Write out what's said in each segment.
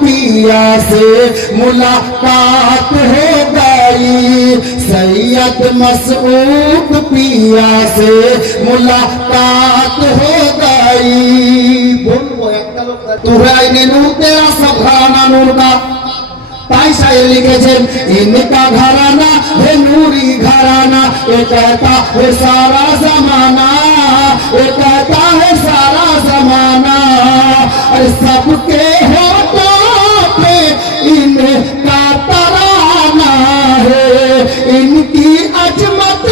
پیا سے ملاقات ہو گئی۔ سید مسعود پیا سے ملاقات ہو گئی۔ تورائے نور تیرا سب گھرانا نور کا۔ تائی شاہی لکھے جن ان کا گھرانا ہے نوری گھرانا یہ کہتا ہے سارا زمانہ، یہ کہتا ہے سارا ان کی عجمت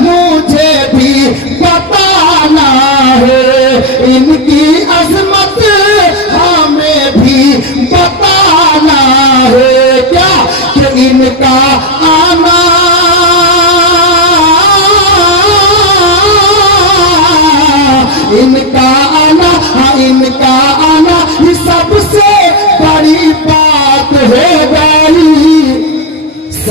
مجھے بھی بتانا ہے ان کی عظمت ہمیں بھی بتانا ہے کیا کہ ان کا آنا ان کا آنا ان کا آنا یہ سب سے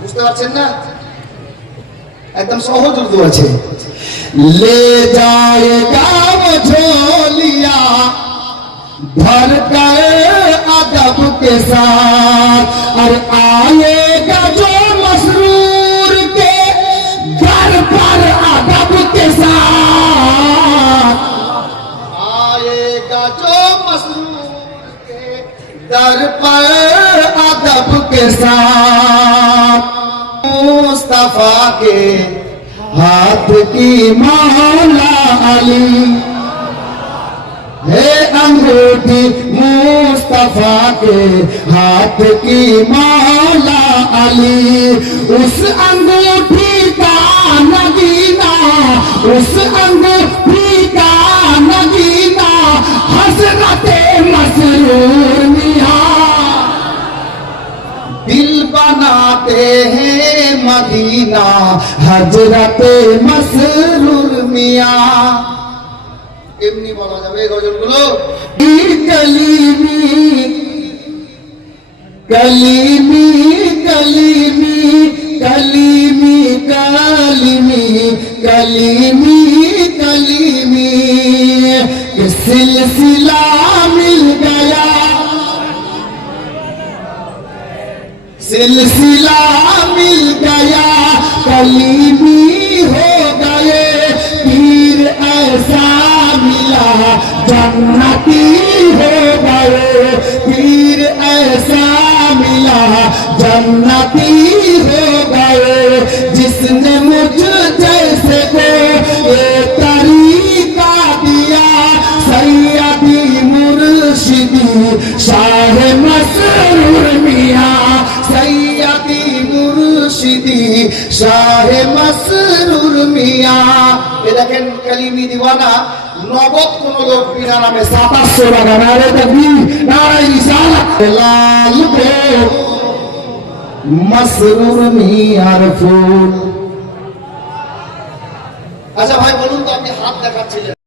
বুঝতে পারছেন না একদম সহজ উর্দু আছে লে যায় بھارت ادب کے ساتھ۔ اور آئے گا جو مسرور کے گھر پر ادب کے ساتھ۔ آئے گا جو مسرور کے در پر ادب کے ساتھ۔ مصطفیٰ کے ہاتھ کی مولا علی۔ انگوٹھی مصطفیٰ کے ہاتھ کی مولا علی، اس انگوٹھی کا نگینا اس انگوٹھی کا نگینا حضرت مسرور دل بناتے ہیں مدینہ، حضرت مسرور میاں کلی می کلی می کلی می کلی می کلی می کلی می کلیمی سلسلا مل گیا سلسلہ مل گیا کلی سیدی ফুল। আচ্ছা ভাই বলুন তো আপনি হাত দেখাচ্ছিলেন।